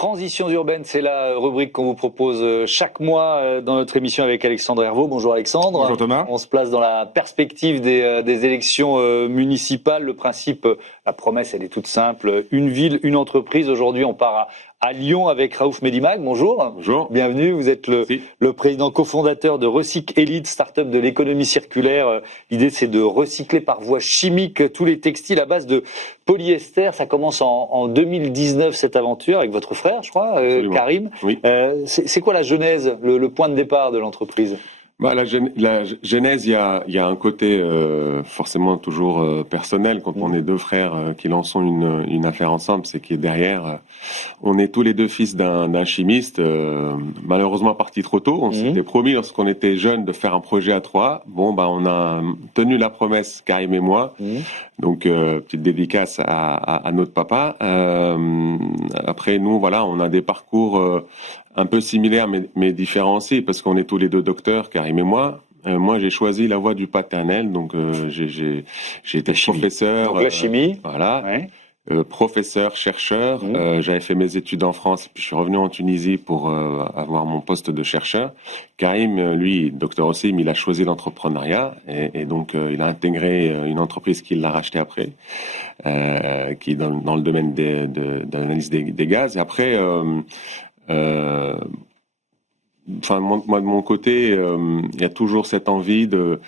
Transitions urbaines, c'est la rubrique qu'on vous propose chaque mois dans notre émission avec Alexandre Herveau. Bonjour Alexandre. Bonjour Thomas. On se place dans la perspective des élections municipales. Le principe, la promesse, elle est toute simple. Une ville, une entreprise. Aujourd'hui, on part à Lyon avec Raouf Medimag. Bonjour. Bonjour. Bienvenue. Vous êtes le président cofondateur de Recyc Elite, start-up de l'économie circulaire. L'idée, c'est de recycler par voie chimique tous les textiles à base de polyester. Ça commence en 2019, cette aventure, avec votre frère, je crois, Karim. Oui. C'est quoi la genèse, le point de départ de l'entreprise ? La genèse, il y a un côté forcément toujours personnel quand on est deux frères qui lançons une affaire ensemble, c'est qui est derrière. On est tous les deux fils d'un chimiste, malheureusement parti trop tôt. On s'était promis lorsqu'on était jeunes de faire un projet à trois. On a tenu la promesse, Karim et moi. Donc petite dédicace à notre papa. Après nous, on a des parcours un peu similaires mais différenciés parce qu'on est tous les deux docteurs, Karim et moi. Moi, j'ai choisi la voie du paternel, donc j'ai été professeur. Donc la chimie. Voilà. Ouais. Professeur, chercheur. J'avais fait mes études en France, puis je suis revenu en Tunisie pour avoir mon poste de chercheur. Karim, lui, docteur aussi, mais il a choisi l'entrepreneuriat et donc il a intégré une entreprise qu'il a rachetée après, qui est dans le domaine de l'analyse des gaz. Et après, moi de mon côté, il y a toujours cette envie de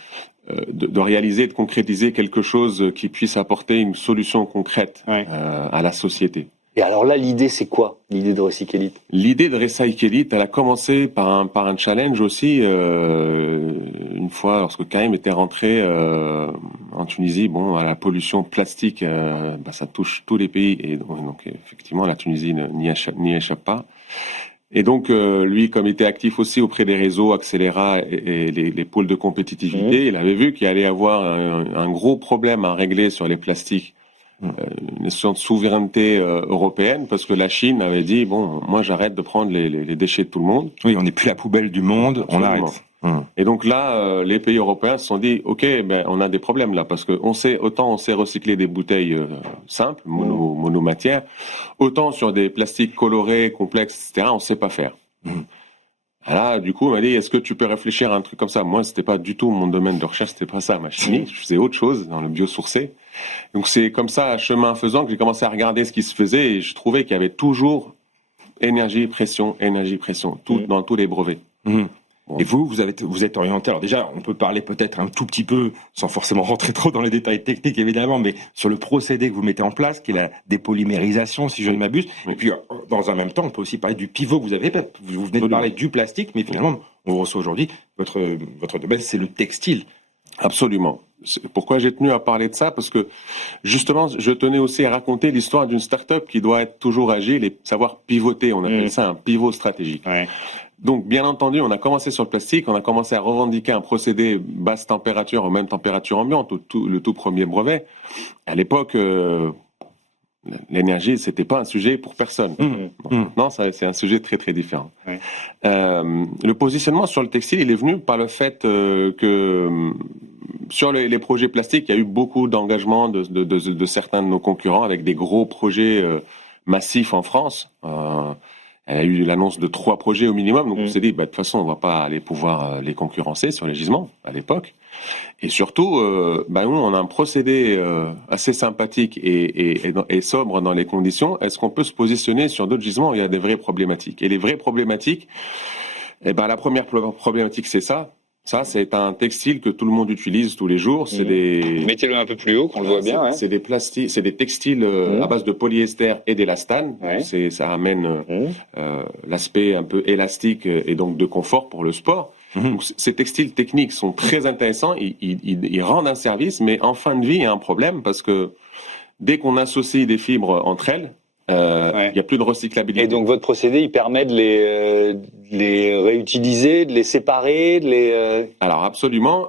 réaliser, de concrétiser quelque chose qui puisse apporter une solution concrète à la société. Et alors là, l'idée, c'est quoi, l'idée de Recyc Elite ? L'idée de Recyc Elite, elle a commencé par un challenge aussi. Une fois, lorsque Karim était rentré en Tunisie, à la pollution plastique, ça touche tous les pays. Et donc effectivement, la Tunisie n'y échappe pas. Et donc, lui, comme il était actif aussi auprès des réseaux, Accéléra et les pôles de compétitivité, il avait vu qu'il allait avoir un gros problème à régler sur les plastiques, une question de souveraineté européenne, parce que la Chine avait dit, moi j'arrête de prendre les déchets de tout le monde. Oui, on n'est plus la poubelle du monde, Absolument. On arrête. Et donc là, les pays européens se sont dit, ok, on a des problèmes là, parce que on sait recycler des bouteilles simples, monomatières, autant sur des plastiques colorés, complexes, etc., on sait pas faire. Là, du coup, on m'a dit, est-ce que tu peux réfléchir à un truc comme ça ? Moi, c'était pas du tout mon domaine de recherche, c'était pas ça, ma chimie. Je faisais autre chose dans le biosourcé. Donc c'est comme ça, chemin faisant, que j'ai commencé à regarder ce qui se faisait et je trouvais qu'il y avait toujours énergie, pression, dans tous les brevets. Et vous êtes orienté. Alors déjà, on peut parler peut-être un tout petit peu, sans forcément rentrer trop dans les détails techniques évidemment, mais sur le procédé que vous mettez en place, qui est la dépolymérisation, si je ne m'abuse. Et puis, dans un même temps, on peut aussi parler du pivot que vous avez fait. Vous venez de parler du plastique, mais finalement, on reçoit aujourd'hui, votre domaine, c'est le textile. Absolument. Pourquoi j'ai tenu à parler de ça ? Parce que, justement, je tenais aussi à raconter l'histoire d'une start-up qui doit être toujours agile et savoir pivoter. On appelle ça un pivot stratégique. Ouais. Donc, bien entendu, on a commencé sur le plastique, on a commencé à revendiquer un procédé basse température, même température ambiante, le tout premier brevet. À l'époque, l'énergie, c'était pas un sujet pour personne. Non, c'est un sujet très, très différent. Le positionnement sur le textile, il est venu par le fait que sur les projets plastiques, il y a eu beaucoup d'engagement de certains de nos concurrents avec des gros projets massifs en France. Il y a eu l'annonce de 3 projets au minimum, donc on s'est dit, de toute façon, on va pas aller pouvoir les concurrencer sur les gisements à l'époque. Et surtout, nous, on a un procédé assez sympathique et sobre dans les conditions. Est-ce qu'on peut se positionner sur d'autres gisements où il y a des vraies problématiques ? Et les vraies problématiques, la première problématique, c'est ça. Ça, c'est un textile que tout le monde utilise tous les jours. C'est Mettez-le un peu plus haut, qu'on le voit bien. C'est des plastiques, c'est des textiles à base de polyester et d'élastane. Ça amène l'aspect un peu élastique et donc de confort pour le sport. Donc, ces textiles techniques sont très intéressants. Ils rendent un service, mais en fin de vie, il y a un problème parce que dès qu'on associe des fibres entre elles, il n'y a plus de recyclabilité. Et donc votre procédé, il permet de les réutiliser, de les séparer, Alors absolument.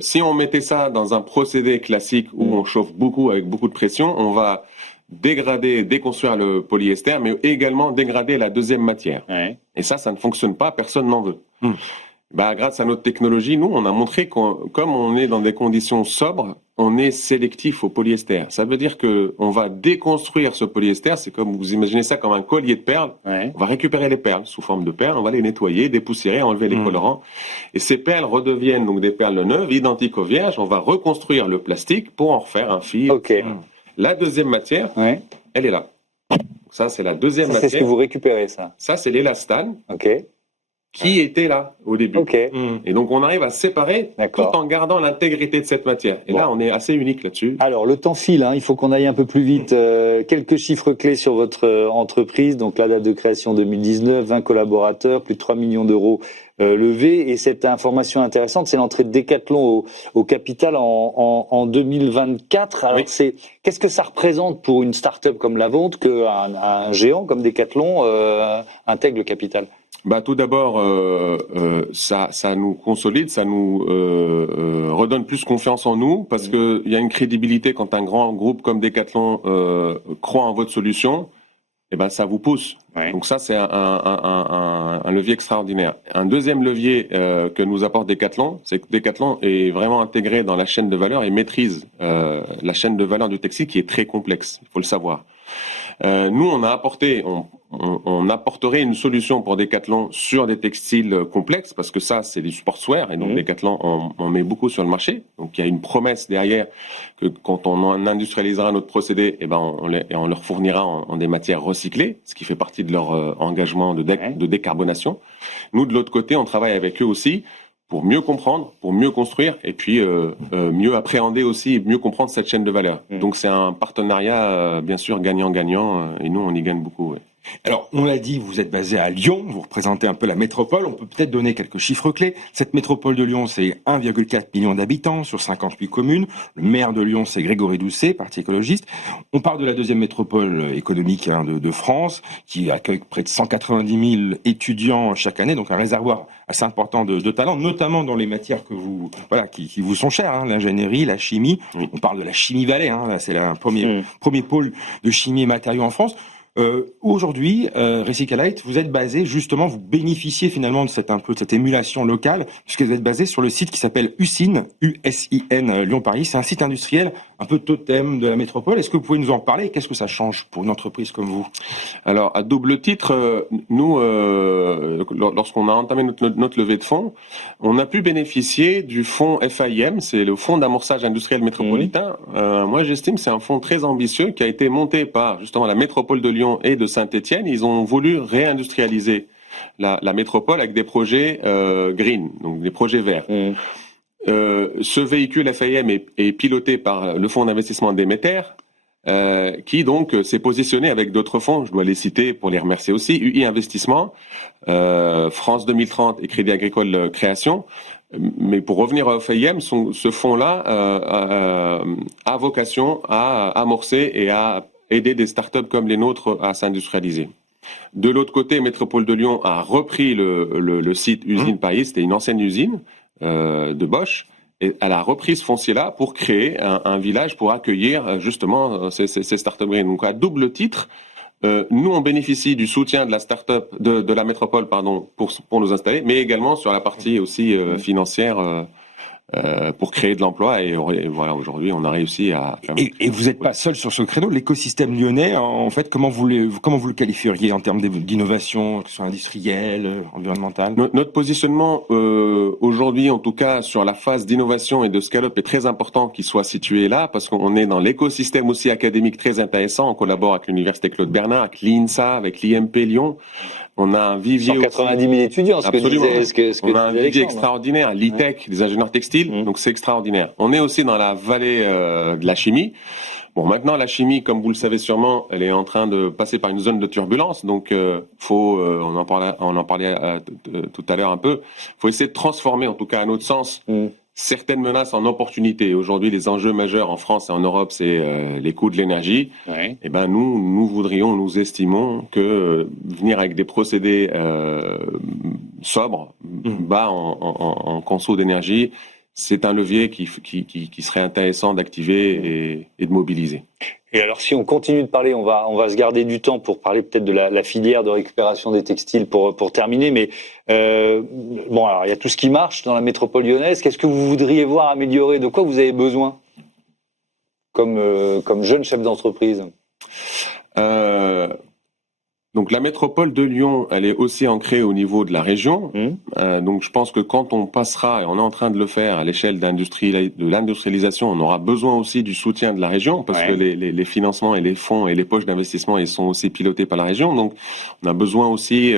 Si on mettait ça dans un procédé classique où on chauffe beaucoup avec beaucoup de pression, on va déconstruire le polyester, mais également dégrader la deuxième matière. Et ça ne fonctionne pas, personne n'en veut. Grâce à notre technologie, nous, on a montré que comme on est dans des conditions sobres, on est sélectif au polyester. Ça veut dire que on va déconstruire ce polyester. C'est comme, vous imaginez ça comme un collier de perles. Ouais. On va récupérer les perles sous forme de perles, on va les nettoyer, dépoussiérer, enlever les colorants. Et ces perles redeviennent donc des perles neuves, identiques aux vierges. On va reconstruire le plastique pour en refaire un fil. Ok. La deuxième matière, Ouais. elle est là. Ça, c'est la deuxième Ça, c'est matière. ce que vous récupérez, ça. Ça, c'est l'élastane Ok. qui était là au début. Ok. Et donc, on arrive à séparer tout D'accord. en gardant l'intégrité de cette matière. Et Bon. là, on est assez unique là-dessus. Alors, le temps file, hein, il faut qu'on aille un peu plus vite. Quelques chiffres clés sur votre entreprise. Donc, la date de création 2019, 20 collaborateurs, plus de 3 millions d'euros levés. Et cette information intéressante, c'est l'entrée de Decathlon au capital en 2024. Alors, Oui. qu'est-ce que ça représente pour une start-up comme la vôtre qu'un géant comme Decathlon intègre le capital? Bah, tout d'abord, ça nous consolide, ça nous redonne plus confiance en nous, parce que il y a une crédibilité quand un grand groupe comme Decathlon croit en votre solution. Et ben, ça vous pousse. Ouais. Donc ça, c'est un levier extraordinaire. Un deuxième levier que nous apporte Decathlon, c'est que Decathlon est vraiment intégré dans la chaîne de valeur et maîtrise la chaîne de valeur du textile qui est très complexe. Il faut le savoir. Nous, on apporterait une solution pour Decathlon sur des textiles complexes, parce que ça, c'est du sportswear, et donc Decathlon, on met beaucoup sur le marché. Donc il y a une promesse derrière que quand on industrialisera notre procédé, eh ben on leur fournira en des matières recyclées, ce qui fait partie de leur engagement de décarbonation. Nous, de l'autre côté, on travaille avec eux aussi pour mieux comprendre, pour mieux construire, et puis mieux appréhender aussi, mieux comprendre cette chaîne de valeur. Donc c'est un partenariat, bien sûr, gagnant-gagnant, et nous, on y gagne beaucoup. Ouais. Alors, on l'a dit, vous êtes basé à Lyon, vous représentez un peu la métropole. On peut peut-être donner quelques chiffres clés. Cette métropole de Lyon, c'est 1,4 million d'habitants sur 58 communes. Le maire de Lyon, c'est Grégory Doucet, parti écologiste. On parle de la deuxième métropole économique de France, qui accueille près de 190 000 étudiants chaque année, donc un réservoir assez important de talents, notamment dans les matières qui vous sont chères, hein, l'ingénierie, la chimie. On parle de la chimie Valais, hein, là, c'est le premier pôle de chimie et matériaux en France. Aujourd'hui, Recycalite, vous êtes basé justement, vous bénéficiez finalement de cette émulation locale, puisque vous êtes basé sur le site qui s'appelle USIN, U-S-I-N, Lyon-Paris. C'est un site industriel un peu totem de la métropole. Est-ce que vous pouvez nous en parler et qu'est-ce que ça change pour une entreprise comme vous? Alors, à double titre, nous, lorsqu'on a entamé notre levée de fonds, on a pu bénéficier du fonds FAIM, c'est le fonds d'amorçage industriel métropolitain. Moi, j'estime que c'est un fonds très ambitieux qui a été monté par justement la métropole de Lyon et de Saint-Étienne. Ils ont voulu réindustrialiser la métropole avec des projets green, donc des projets verts. Ce véhicule FAIM est piloté par le fonds d'investissement Déméter, qui donc s'est positionné avec d'autres fonds, je dois les citer pour les remercier aussi, UI Investissement, France 2030 et Crédit Agricole Création. Mais pour revenir au FAIM, ce fonds-là a vocation à amorcer et à aider des startups comme les nôtres à s'industrialiser. De l'autre côté, Métropole de Lyon a repris le site usine Paris, c'était une ancienne usine de Bosch, et elle a repris ce foncier-là pour créer un village pour accueillir justement ces startups green. Donc à double titre, nous on bénéficie du soutien de la startup de la métropole pour nous installer, mais également sur la partie aussi financière. Pour créer de l'emploi et voilà, aujourd'hui on a réussi à... Et vous n'êtes pas seul sur ce créneau. L'écosystème lyonnais, en fait, comment vous le qualifieriez en termes d'innovation, que ce soit industrielle, environnementale? Notre positionnement aujourd'hui, en tout cas sur la phase d'innovation et de scale-up, est très important qu'il soit situé là, parce qu'on est dans l'écosystème aussi académique très intéressant. On collabore avec l'Université Claude Bernard, avec l'INSA, avec l'IMP Lyon. On a un vivier 190 000 étudiants, ce Absolument. que on a un vivier Alexandre. extraordinaire, l'ITEC, des ingénieurs textiles, donc c'est extraordinaire. On est aussi dans la vallée de la chimie. Bon, maintenant la chimie, comme vous le savez sûrement, elle est en train de passer par une zone de turbulence, donc on en parlait tout à l'heure un peu. Faut essayer de transformer, en tout cas à notre sens, certaines menaces en opportunités. Aujourd'hui, les enjeux majeurs en France et en Europe, c'est les coûts de l'énergie. Ouais. Et ben nous estimons que venir avec des procédés sobres, bas en conso d'énergie, c'est un levier qui serait intéressant d'activer et de mobiliser. Et alors, si on continue de parler, on va se garder du temps pour parler peut-être de la filière de récupération des textiles pour terminer. Mais alors il y a tout ce qui marche dans la métropole lyonnaise. Qu'est-ce que vous voudriez voir améliorer? De quoi vous avez besoin? comme jeune chef d'entreprise? Donc la métropole de Lyon, elle est aussi ancrée au niveau de la région. Donc je pense que quand on passera, et on est en train de le faire à l'échelle de l'industrialisation, on aura besoin aussi du soutien de la région, parce que les financements et les fonds et les poches d'investissement, ils sont aussi pilotés par la région. Donc on a besoin aussi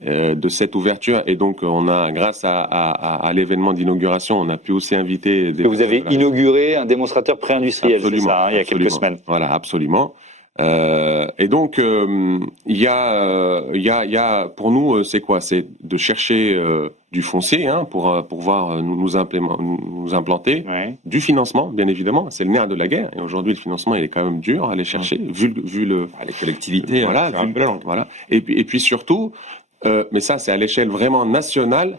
de cette ouverture. Et donc on a, grâce à l'événement d'inauguration, on a pu aussi inviter... Vous avez inauguré un démonstrateur pré-industriel, c'est ça, il y a quelques semaines. Voilà, absolument. Et donc il y a pour nous, c'est quoi? C'est de chercher du foncier pour pouvoir nous implanter, du financement, bien évidemment, c'est le nerf de la guerre. Et aujourd'hui, le financement, il est quand même dur à aller chercher, vu les collectivités, voilà. Et puis surtout, mais ça, c'est à l'échelle vraiment nationale.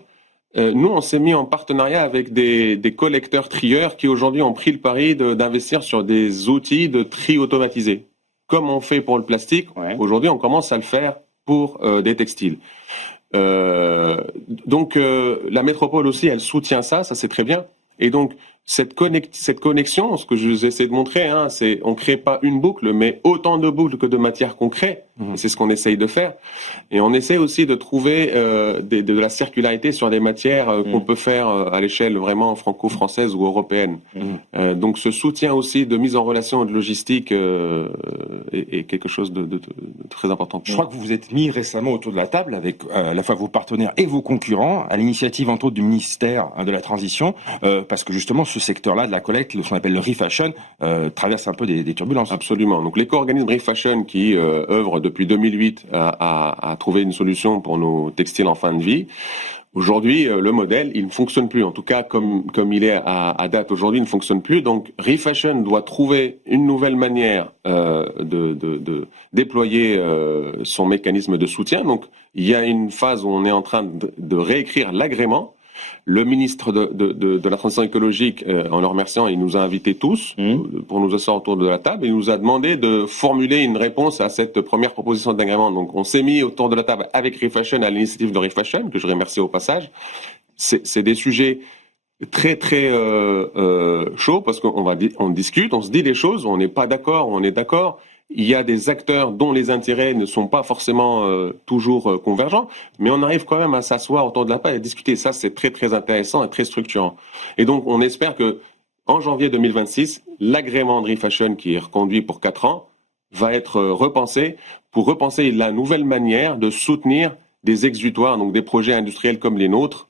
Nous, on s'est mis en partenariat avec des collecteurs trieurs qui aujourd'hui ont pris le pari d'investir sur des outils de tri automatisés. Comme on fait pour le plastique, aujourd'hui on commence à le faire pour des textiles. Donc la métropole aussi, elle soutient ça c'est très bien. Et donc cette connexion, ce que je vous essaie de montrer, c'est on crée pas une boucle, mais autant de boucles que de matières qu'on crée. Et c'est ce qu'on essaye de faire. Et on essaie aussi de trouver de la circularité sur des matières qu'on peut faire à l'échelle vraiment franco-française ou européenne. Donc ce soutien aussi de mise en relation et de logistique est quelque chose de très important. Je crois que vous vous êtes mis récemment autour de la table avec à la fois vos partenaires et vos concurrents, à l'initiative entre autres du ministère de la Transition, parce que justement ce secteur-là de la collecte, ce qu'on appelle le ReFashion, traverse un peu des turbulences. Absolument. Donc l'éco-organisme ReFashion qui œuvre depuis 2008 à trouver une solution pour nos textiles en fin de vie. Aujourd'hui, le modèle, il ne fonctionne plus. En tout cas, comme il est à date aujourd'hui, il ne fonctionne plus. Donc, ReFashion doit trouver une nouvelle manière de déployer son mécanisme de soutien. Donc, il y a une phase où on est en train de réécrire l'agrément. Le ministre de la Transition écologique, en le remerciant, il nous a invités tous pour nous asseoir autour de la table. Il nous a demandé de formuler une réponse à cette première proposition d'agrément. Donc, on s'est mis autour de la table avec ReFashion, à l'initiative de ReFashion, que je remercie au passage. C'est des sujets très très chauds parce qu'on discute, on se dit des choses, on n'est pas d'accord, on est d'accord. Il y a des acteurs dont les intérêts ne sont pas forcément toujours convergents, mais on arrive quand même à s'asseoir autour de la table et à discuter. Ça, c'est très très intéressant et très structurant. Et donc, on espère que en janvier 2026, l'agrément de ReFashion, qui est reconduit pour 4 ans, va être repensé pour repenser la nouvelle manière de soutenir des exutoires, donc des projets industriels comme les nôtres,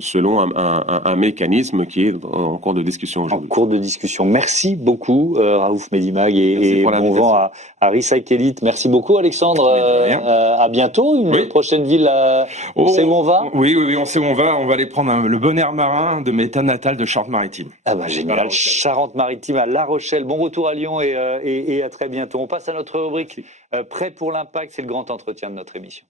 selon un mécanisme qui est en cours de discussion aujourd'hui. En cours de discussion. Merci beaucoup, Raouf Medimag, et bon vent à Recyclelite. Merci beaucoup, Alexandre. À bientôt. Une prochaine ville, on sait où on va? Oui, on sait où on va. On va aller prendre le bon air marin de mes terres natales de Charente-Maritime. Ah bah génial. Charente-Maritime à La Rochelle. Bon retour à Lyon et à très bientôt. On passe à notre rubrique Prêt pour l'impact. C'est le grand entretien de notre émission.